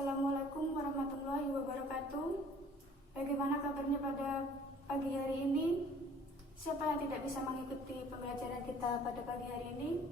Assalamualaikum warahmatullahi wabarakatuh. Bagaimana kabarnya pada pagi hari ini? Siapa yang tidak bisa mengikuti pembelajaran kita pada pagi hari ini?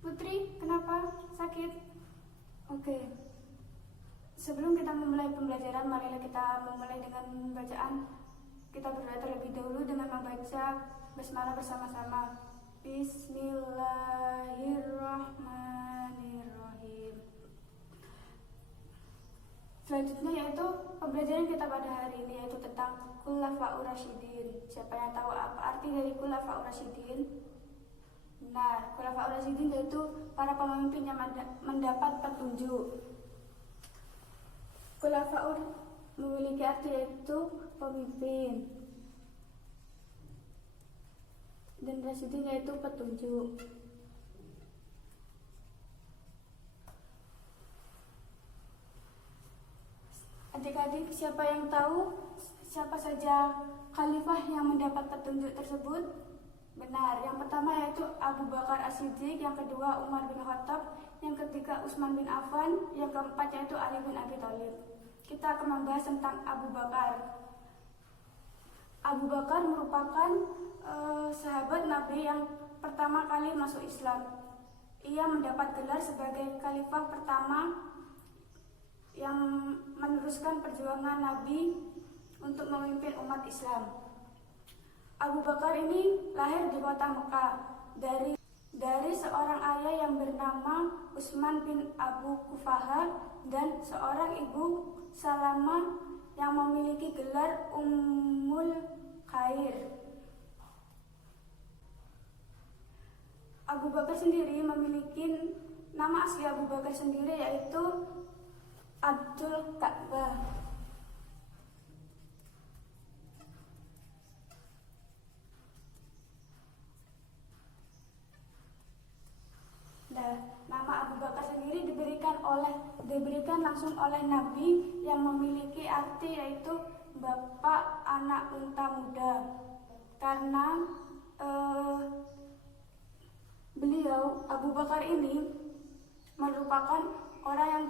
Putri, kenapa? Sakit? Oke. Sebelum kita memulai pembelajaran, marilah kita memulai dengan bacaan. Kita berdoa terlebih dahulu dengan membaca basmalah bersama-sama. Bismillahirrahmanirrahim. Selanjutnya yaitu pembelajaran kita pada hari ini yaitu tentang Khulafaur Rasyidin. Siapa yang tahu apa arti dari Khulafaur Rasyidin? Benar, Khulafaur Rasyidin yaitu para pemimpin yang mendapat petunjuk. Khulafaur memiliki arti yaitu pemimpin, dan Rasyidin yaitu petunjuk. Adik-adik, siapa yang tahu siapa saja khalifah yang mendapat petunjuk tersebut? Benar, yang pertama yaitu Abu Bakar As-Siddiq, yang kedua Umar bin Khattab, yang ketiga Utsman bin Affan, yang keempat yaitu Ali bin Abi Thalib. Kita akan membahas tentang Abu Bakar. Abu Bakar merupakan sahabat Nabi yang pertama kali masuk Islam. Ia mendapat gelar sebagai khalifah pertama yang meneruskan perjuangan Nabi untuk memimpin umat Islam. Abu Bakar ini lahir di kota Mekah dari seorang ayah yang bernama Utsman bin Abu Quhafah dan seorang ibu Salamah yang memiliki gelar Ummul Khair. Abu Bakar sendiri memiliki nama asli Abu Bakar sendiri yaitu Abdul Ka'bah. Nah, nama Abu Bakar sendiri diberikan langsung oleh Nabi yang memiliki arti yaitu bapak anak unta muda. Karena beliau Abu Bakar ini merupakan orang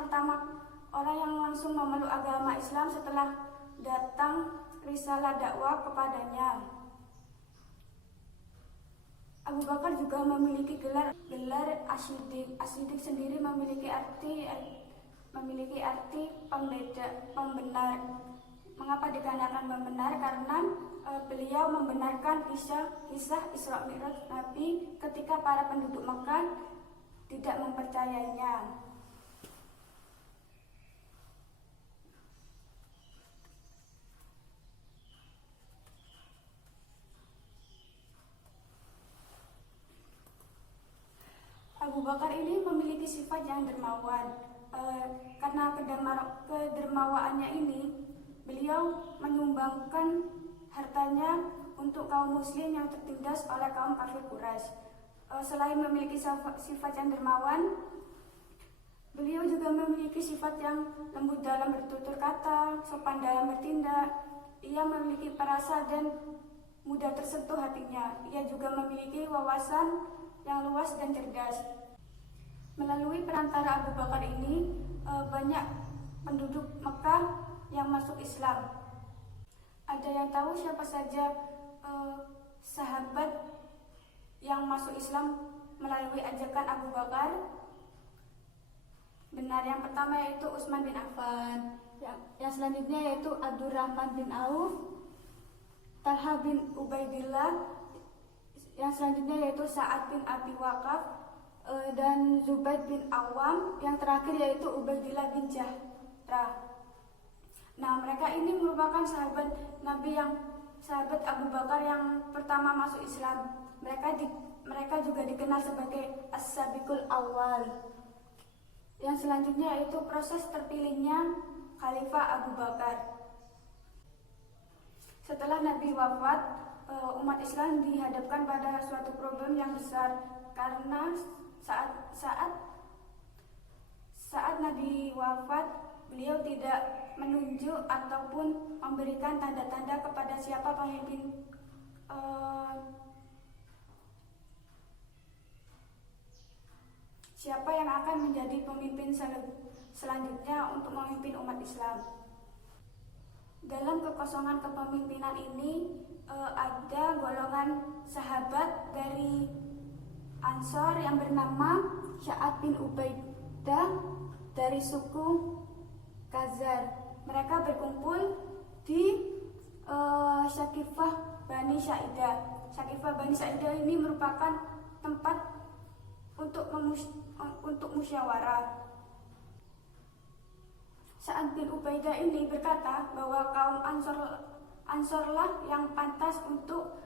yang langsung memeluk agama Islam setelah datang risalah dakwah kepadanya. Abu Bakar juga memiliki gelar As-Siddiq. As-Siddiq sendiri memiliki arti pembenar. Mengapa dikatakan pembenar? Karena beliau membenarkan kisah Isra Mi'raj Nabi ketika para penduduk Mekah tidak mempercayainya. Abu Bakar ini memiliki sifat yang dermawan. Karena kedermawaannya ini, beliau menyumbangkan hartanya untuk kaum muslim yang tertindas oleh kaum kafir Quraisy. Selain memiliki sifat yang dermawan, beliau juga memiliki sifat yang lembut dalam bertutur kata, sopan dalam bertindak. Ia memiliki perasa dan mudah tersentuh hatinya. Ia juga memiliki wawasan yang luas dan cerdas. Melalui perantara Abu Bakar ini, banyak penduduk Mekah yang masuk Islam. Ada yang tahu siapa saja sahabat yang masuk Islam melalui ajakan Abu Bakar? Benar, yang pertama yaitu Utsman bin Affan, yang selanjutnya yaitu Abdurrahman bin Auf, Talha bin Ubaidillah, yang selanjutnya yaitu Sa'ad bin Abi Waqqas, dan Zubair bin Awam, yang terakhir yaitu Ubaidillah bin Jahra. Nah, mereka ini merupakan sahabat Nabi sahabat Abu Bakar yang pertama masuk Islam. Mereka juga dikenal sebagai As-Sabiqul Awwal. Yang selanjutnya yaitu proses terpilihnya Khalifah Abu Bakar. Setelah Nabi wafat, umat Islam dihadapkan pada suatu problem yang besar karena saat Nabi wafat, beliau tidak menunjuk ataupun memberikan tanda-tanda kepada siapa siapa yang akan menjadi pemimpin selanjutnya untuk memimpin umat Islam. Dalam kekosongan kepemimpinan ini ada golongan sahabat dari Ansor yang bernama Sa'ad bin Ubaidah dari suku Khazar. Mereka berkumpul di Syakifah Bani Sa'idah. Syakifah Bani Sa'idah ini merupakan tempat untuk musyawarah. Sa'ad bin Ubaidah ini berkata bahwa kaum Ansorlah yang pantas untuk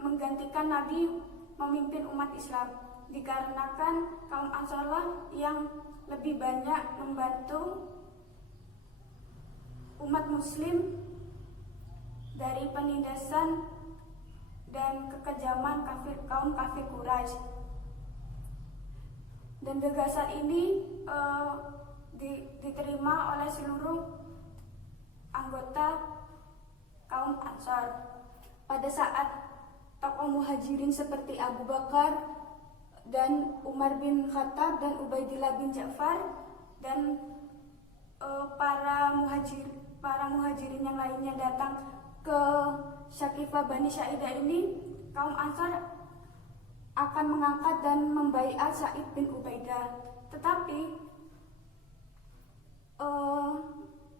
menggantikan Nabi memimpin umat Islam, dikarenakan kaum Ansorlah yang lebih banyak membantu umat Muslim dari penindasan dan kekejaman kaum kafir Quraisy. Dan gagasan ini diterima oleh seluruh anggota kaum Ansor. Pada saat tokoh muhajirin seperti Abu Bakar dan Umar bin Khattab dan Ubaidillah bin Ja'far dan para muhajirin yang lainnya datang ke Syakifah Bani Sa'idah ini, kaum Ansor akan mengangkat dan membaiat Sa'id bin Ubaidah. Tetapi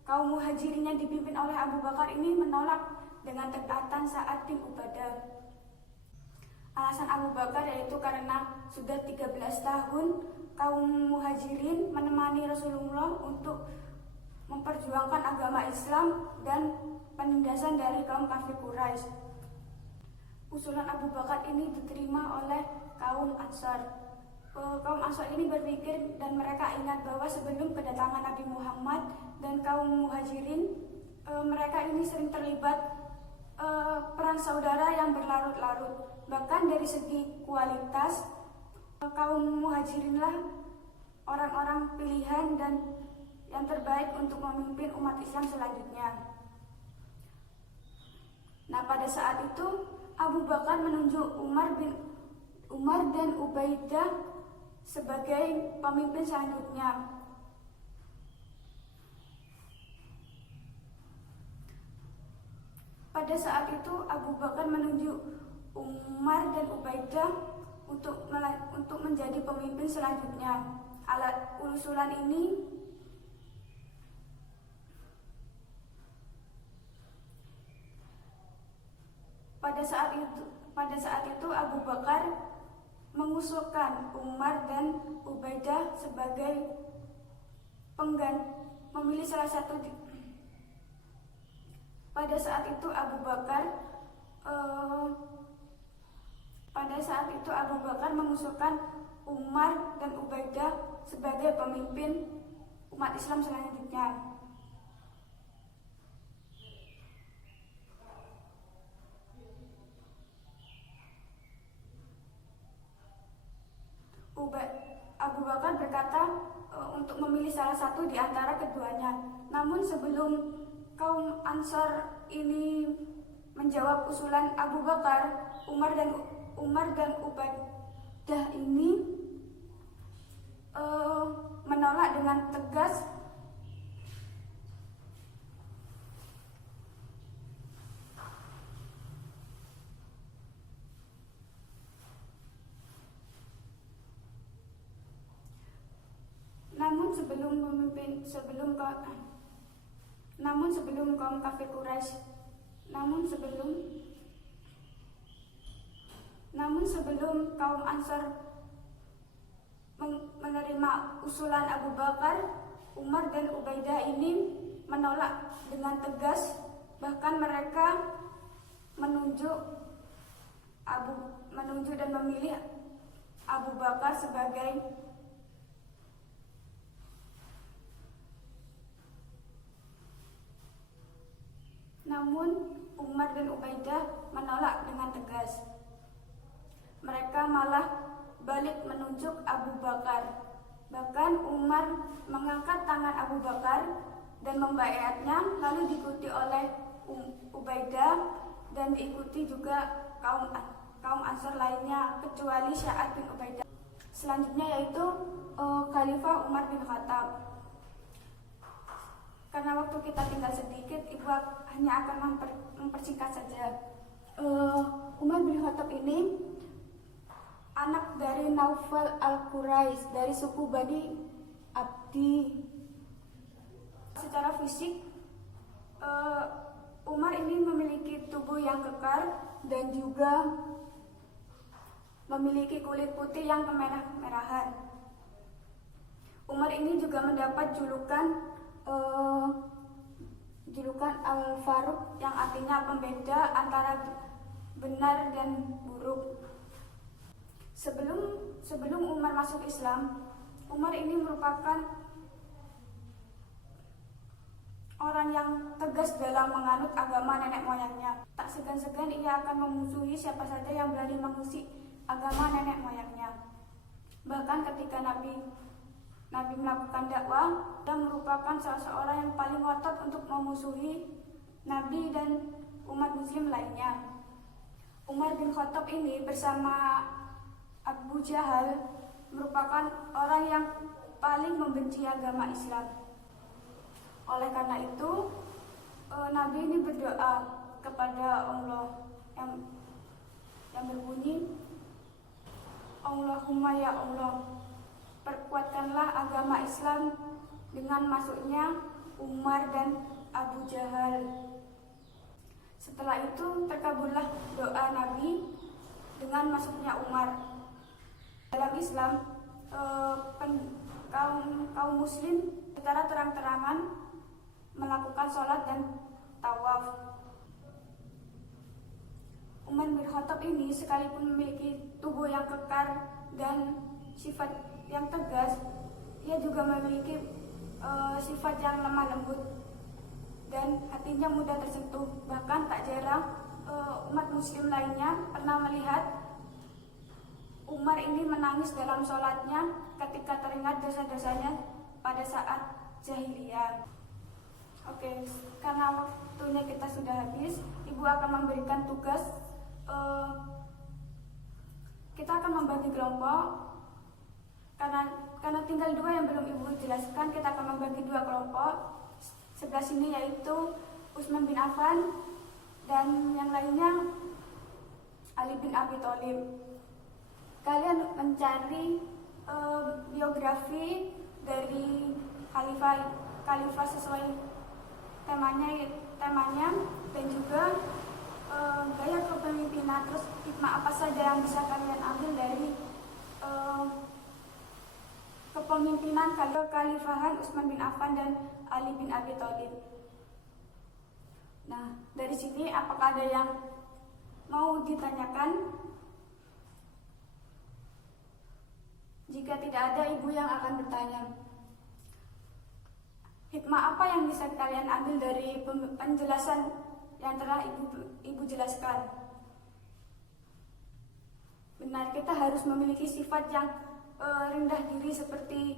kaum muhajirin yang dipimpin oleh Abu Bakar ini menolak dengan tekatan Sa'ad bin Ubaidah. Alasan Abu Bakar yaitu karena sudah 13 tahun kaum muhajirin menemani Rasulullah untuk memperjuangkan agama Islam dan penindasan dari kaum kafir Quraisy. Usulan Abu Bakar ini diterima oleh kaum Ansor. Kaum Ansor ini berpikir dan mereka ingat bahwa sebelum kedatangan Nabi Muhammad dan kaum muhajirin, mereka ini sering terlibat perang saudara yang berlarut-larut. Bahkan dari segi kualitas, kaum muhajirinlah orang-orang pilihan dan yang terbaik untuk memimpin umat Islam selanjutnya. Nah, pada saat itu Abu Bakar menunjuk Umar dan Ubaidah sebagai pemimpin selanjutnya. Pada saat itu Abu Bakar menunjuk Umar dan Ubaidah untuk menjadi pemimpin selanjutnya. Usulan ini pada saat itu Abu Bakar mengusulkan Umar dan Ubaidah sebagai memilih salah satu. Pada saat itu Abu Bakar mengusulkan Umar dan Ubaidah sebagai pemimpin umat Islam selanjutnya. Abu Bakar berkata untuk memilih salah satu di antara keduanya. Namun sebelum kaum Ansor ini menjawab usulan Abu Bakar, Umar dan Ubaidah ini menolak dengan tegas. Sebelum kaum Ansor menerima usulan Abu Bakar, Umar dan Ubaidah ini menolak dengan tegas. Bahkan mereka menunjuk dan memilih Abu Bakar sebagai Namun Umar dan Ubaidah menolak dengan tegas. Mereka malah balik menunjuk Abu Bakar. Bahkan Umar mengangkat tangan Abu Bakar dan membaiatnya, lalu diikuti oleh Ubaidah dan diikuti juga kaum Ansor lainnya kecuali Sa'ad bin Ubaidah. selanjutnya yaitu Khalifah Umar bin Khattab. Karena waktu kita tinggal sedikit, ibu hanya akan mempersingkat saja. Umar bin Khattab ini anak dari Naufal al-Quraisy dari suku Bani Abdi. Secara fisik, Umar ini memiliki tubuh yang kekar dan juga memiliki kulit putih yang kemerah-merahan. Umar ini juga mendapat julukan Al-Faruq yang artinya pembeda antara benar dan buruk. Sebelum Umar masuk Islam, Umar ini merupakan orang yang tegas dalam menganut agama nenek moyangnya. Tak segan-segan ia akan memusuhi siapa saja yang berani mengusik agama nenek moyangnya. Bahkan ketika Nabi melakukan dakwah, dia merupakan seseorang yang paling ngotot untuk memusuhi Nabi dan umat muslim lainnya. Umar bin Khattab ini bersama Abu Jahal merupakan orang yang paling membenci agama Islam. Oleh karena itu, Nabi ini berdoa kepada Allah yang berbunyi, Allahumma ya Allah, perkuatkanlah agama Islam dengan masuknya Umar dan Abu Jahal. Setelah itu terkabullah doa Nabi dengan masuknya Umar. Dalam Islam, kaum muslim secara terang-terangan melakukan sholat dan tawaf. Umar bin Khattab ini sekalipun memiliki tubuh yang kekar dan sifat yang tegas, ia juga memiliki sifat yang lemah lembut dan hatinya mudah tersentuh. Bahkan tak jarang umat muslim lainnya pernah melihat Umar ini menangis dalam sholatnya ketika teringat dosa-dosanya pada saat jahiliyah. Oke, karena waktunya kita sudah habis, ibu akan memberikan tugas. Kita akan membagi kelompok. Karena tinggal 2 yang belum ibu jelaskan, kita akan membagi 2 kelompok. Sebelah sini yaitu Utsman bin Affan dan yang lainnya Ali bin Abi Thalib. Kalian mencari biografi dari khalifah sesuai temanya dan juga gaya kepemimpinan, terus hikmah apa saja yang bisa kalian ambil dari kepemimpinan kekhalifahan Utsman bin Affan dan Ali bin Abi Thalib. Nah, dari sini apakah ada yang mau ditanyakan? Jika tidak ada, ibu yang akan bertanya. Hikmah apa yang bisa kalian ambil dari penjelasan yang telah ibu jelaskan? Benar, kita harus memiliki sifat yang rendah diri seperti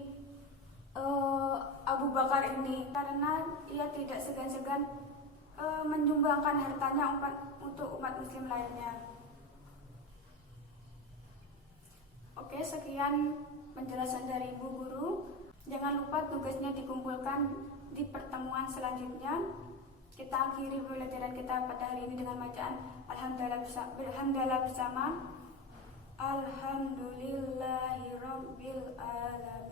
Abu Bakar ini, karena ia tidak segan-segan menyumbangkan hartanya untuk umat muslim lainnya. Oke, sekian penjelasan dari ibu guru. Jangan lupa tugasnya dikumpulkan di pertemuan selanjutnya. Kita akhiri pembelajaran kita pada hari ini dengan bacaan Alhamdulillah bersama. Alhamdulillahirabbil alamin.